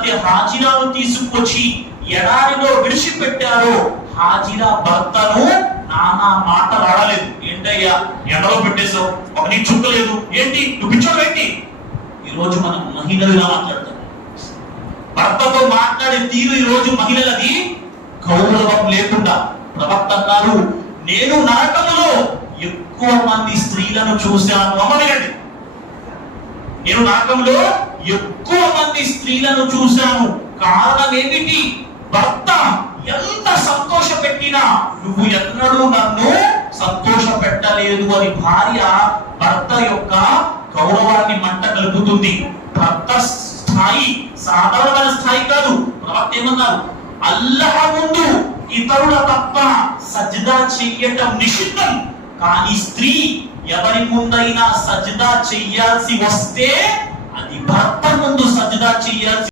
ఎప్పుడైతే హాజిరాను తీసుకొచ్చి ఎడారిలో విడిచిపెట్టారో హాజిరా భర్తను నానా మాటలు ఆడలేదు. ఏంటయ్యా ఎండలో పెట్టేశావు, ఒక నీ చుక్కలేదు ఏంటి, నువ్వు పిచ్చోడు ఏంటి? ఈరోజు మనం మహిళలు ఇలా మాట్లాడతాం. భర్తతో మాట్లాడే తీరు ఈరోజు మహిళలది గౌరవం లేకుండా. ప్రవక్త అన్నారు, నేను నరకములో ఎక్కువ మంది స్త్రీలను చూశాను. అమ్మనండి, నేను నరకంలో ఎక్కువ మంది స్త్రీలను చూశాను. కారణం ఏమిటి? భర్త ఎంత సంతోష పెట్టినా నువ్వు ఎన్నడూ నన్ను సంతోష పెట్టలేదు అని భార్య భర్త యొక్క గౌరవాన్ని మంట కలుపుతుంది. భర్త స్థాయి సాధారణమైన స్థాయి కాదు. ప్రవక్త ఏమన్నారు? అల్లాహ్ ముందు ఇతరుల తప్ప సజ్దా చెయ్యటం నిషిద్ధం. కానీ స్త్రీ ఎవరి ముందైనా సజ్దా చెయ్యాల్సి వస్తే అది భర్త ముందు సజ్దా చెయ్యాల్సి